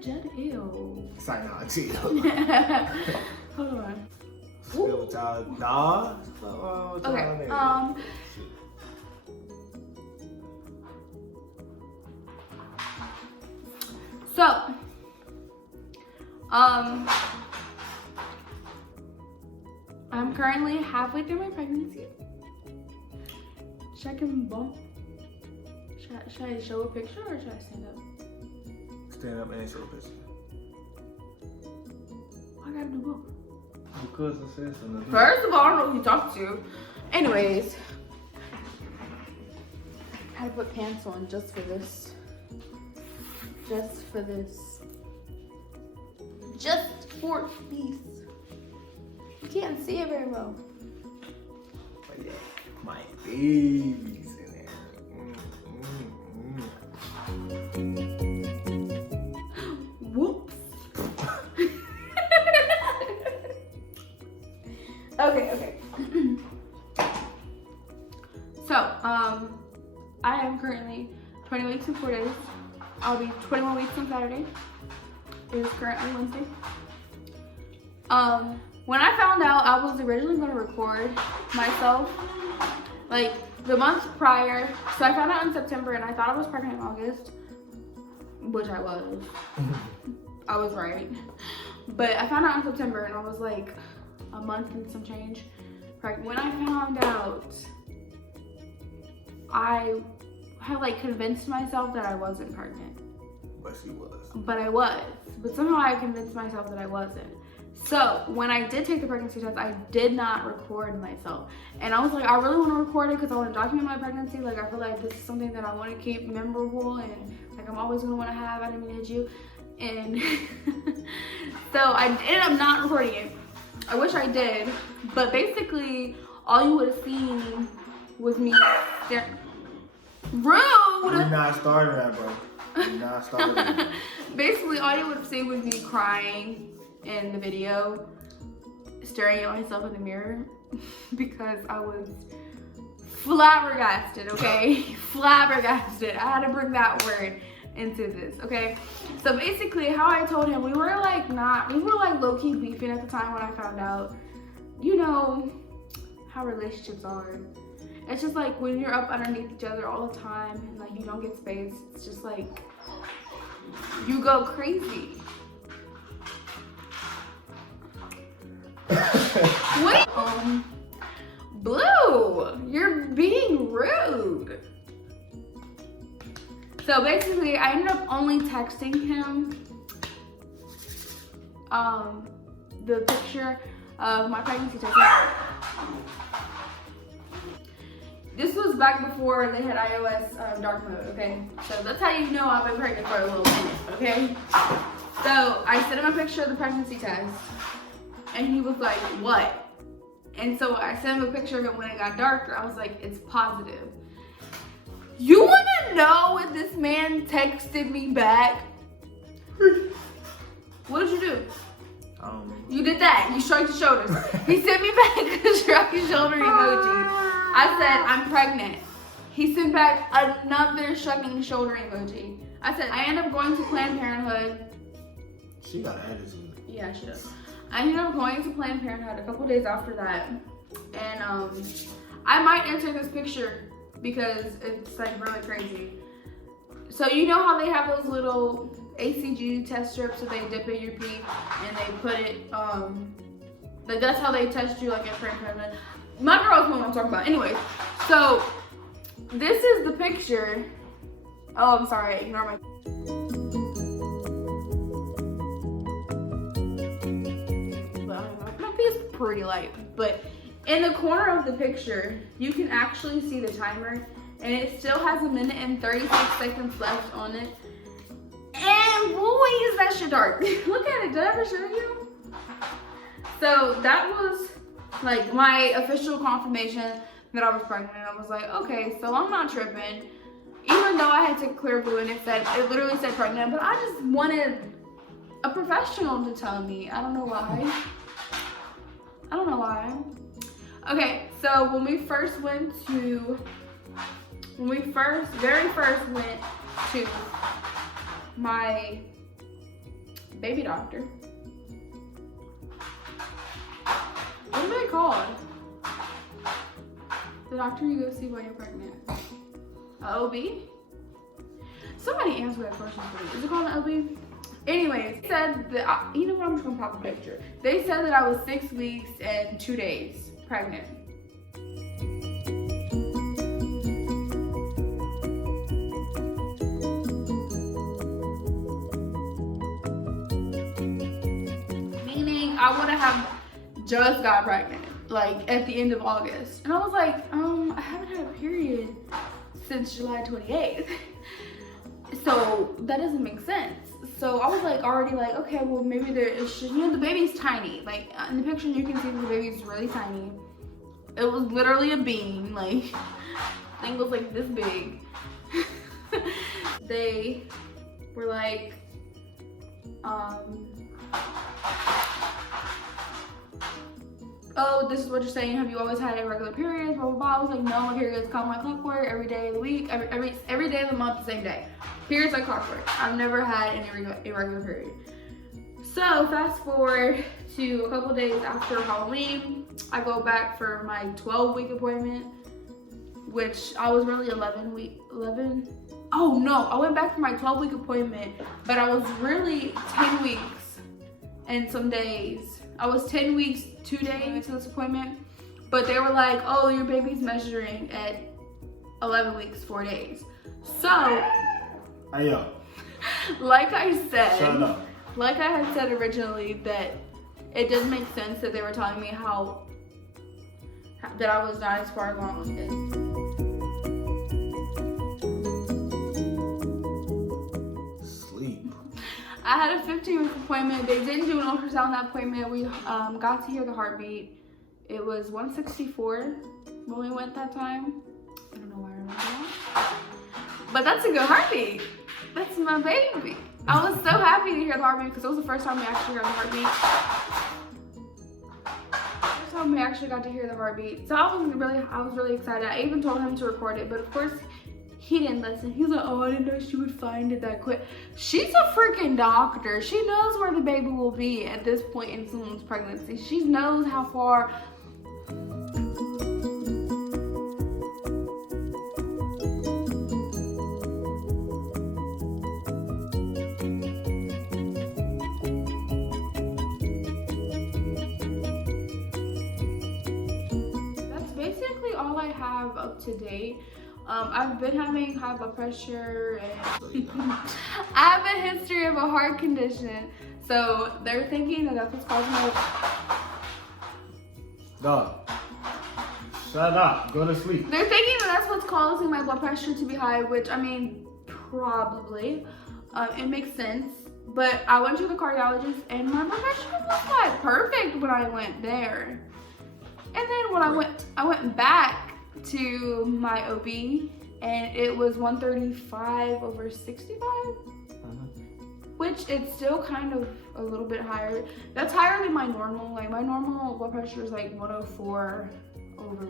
energetic. Ew. It's like, nah, chill. Hold on. Spill with y'all, nah. Okay. So, I'm currently halfway through my pregnancy. Should I can bump? Should I show a picture or should I stand up? Stand up and show this. Why I gotta do both? Because it says something. First of all, I don't know who you talk to. Anyways, I had to put pants on just for this. Just for this. Just for these. You can't see it very well. But yeah, my babies in there. Whoops. Okay. So, I am currently 20 weeks and 4 days. I'll be 21 weeks on Saturday. It is currently Wednesday. When I found out, I was originally going to record myself like the month prior. So I found out in September and I thought I was pregnant in August, which I was. I was right. But I found out in September and I was like a month and some change pregnant. When I found out, I had like convinced myself that I wasn't pregnant. But she was. But I was. But somehow I convinced myself that I wasn't. So when I did take the pregnancy test, I did not record myself. And I was like, I really want to record it because I want to document my pregnancy. Like, I feel like this is something that I want to keep memorable and like I'm always going to want to have. I didn't mean to hit you. And so I ended up not recording it. I wish I did. But basically, all you would have seen was me staring. Rude! We're not starting that, bro. We're not starting that. Basically, all you would have seen was me crying in the video, staring at myself in the mirror because I was flabbergasted, okay? Flabbergasted. I had to bring that word into this, okay? So basically, how I told him, we were like low-key beefing at the time when I found out. You know how relationships are. It's just like when you're up underneath each other all the time and like you don't get space, it's just like you go crazy. Wait, Blue, you're being rude. So basically, I ended up only texting him the picture of my pregnancy test. This was back before they had iOS dark mode, okay? So that's how you know I've been pregnant for a little bit, okay? So I sent him a picture of the pregnancy test, and he was like, what? And so I sent him a picture of it when it got darker. I was like, it's positive. You wanna know what this man texted me back? What did you do? You did that. You shrugged your shoulders. He sent me back a shrug your shoulder emoji. I said, I'm pregnant. He sent back another shrugging shoulder emoji. I said, I ended up going to Planned Parenthood. She got an attitude. Yeah, she does. I ended up going to Planned Parenthood a couple days after that. And I might enter this picture because it's like really crazy. So you know how they have those little ACG test strips that they dip in your pee and they put it, like that's how they test you like at Planned Parenthood. My girls know what I'm talking about. Anyway, so this is the picture. Oh, I'm sorry, ignore my. My pee is pretty light, but in the corner of the picture, you can actually see the timer, and it still has 1 minute and 36 seconds left on it. And boy, is that shit dark. Look at it. Did I ever show you? So that was like my official confirmation that I was pregnant. And I was like, okay, so I'm not tripping. Even though I had to clear blue and it literally said pregnant, but I just wanted a professional to tell me. I don't know why. I don't know why. Okay, so when we very first went to my baby doctor. What are they called? The doctor you go see when you're pregnant. A OB? Somebody answer that question for me. Is it called an OB? Anyways, they said that, you know what, I'm just gonna pop a picture. They said that I was 6 weeks and 2 days pregnant. Meaning I would have just got pregnant, like at the end of August. And I was like, I haven't had a period since July 28th. So that doesn't make sense. So I was like already like, okay, well maybe there is, you know, the baby's tiny. Like in the picture you can see the baby's really tiny. It was literally a bean, like thing was like this big. They were like, oh, this is what you're saying. Have you always had irregular periods? Blah blah blah. I was like, no, my periods come like clockwork every day of the week, every day of the month, the same day. Periods like clockwork. I've never had an irregular period. So fast forward to a couple days after Halloween, I go back for my 12-week appointment, which I was really 11. Oh no, I went back for my 12-week appointment, but I was really 10 weeks and some days. I was 10 weeks, 2 days to this appointment, but they were like, oh, your baby's measuring at 11 weeks, 4 days. So, Hey yo. like I said, Shut up. like I had said originally, that it doesn't make sense that they were telling me that I was not as far along as Sleep. I had a 15-week appointment. They didn't do an ultrasound in that appointment. We got to hear the heartbeat. It was 164 when we went that time. I don't know why I remember that. But that's a good heartbeat. That's my baby. I was so happy to hear the heartbeat because it was the first time we actually heard the heartbeat. First time we actually got to hear the heartbeat. So I was really excited. I even told him to record it, but of course he didn't listen. He was like, oh, I didn't know she would find it that quick. She's a freaking doctor. She knows where the baby will be at this point in someone's pregnancy. She knows how far. That's basically all I have up to date. I've been having high blood pressure and I have a history of a heart condition. So they're thinking that that's what's causing my... Dog. Shut up. Go to sleep. They're thinking that that's what's causing my blood pressure to be high, which I mean, probably. It makes sense. But I went to the cardiologist and my blood pressure was like perfect when I went there. And then when I went back to my OB and it was 135/65, which it's still kind of a little bit higher. That's higher than my normal. Like my normal blood pressure is like 104 over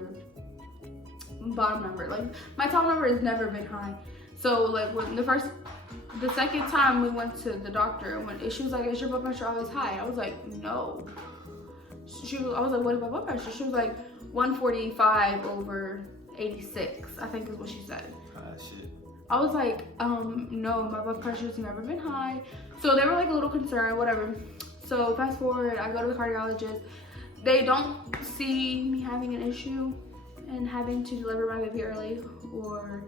bottom number. Like my top number has never been high. So like when the second time we went to the doctor, when she was like, is your blood pressure always high? I was like, no. I was like, what is my blood pressure? She was like 145/86, I think is what she said. Shit. I was like, no, my blood pressure's never been high. So they were like a little concerned, whatever. So fast forward, I go to the cardiologist. They don't see me having an issue and having to deliver my baby early, or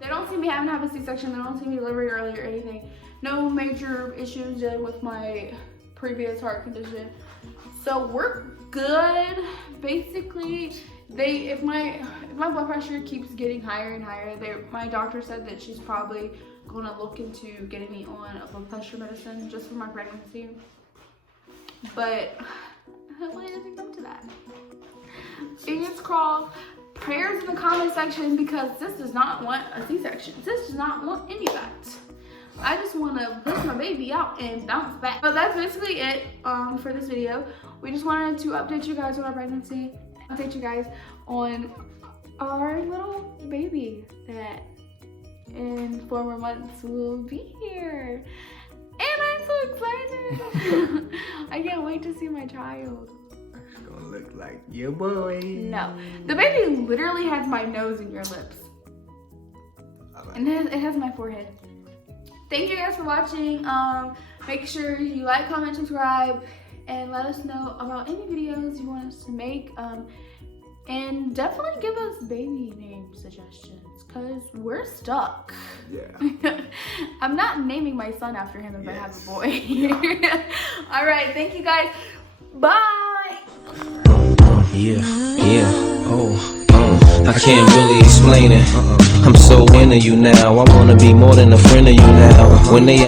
they don't see me having to have a C-section. They don't see me delivering early or anything. No major issues dealing with my previous heart condition. So we're good. Basically, if my blood pressure keeps getting higher and higher, my doctor said that she's probably gonna look into getting me on a blood pressure medicine just for my pregnancy. But hopefully it doesn't come to that. Fingers crossed. Prayers in the comment section, because this does not want a C-section. This does not want any of that. I just want to push my baby out and bounce back. But that's basically it for this video. We just wanted to update you guys on our pregnancy, update you guys on our little baby that in 4 more months will be here. excited. I can't wait to see my child. It's gonna look like your boy. No. The baby literally has my nose in your lips. And it has my forehead. Thank you guys for watching. Make sure you like, comment, subscribe, and let us know about any videos you want us to make. And definitely give us baby name suggestions, because we're stuck. Yeah. I'm not naming my son after him if I have a boy. All right, thank you guys. Bye. Yeah, I can't really explain it. I'm so into you now. I wanna be more than a friend of you now. When they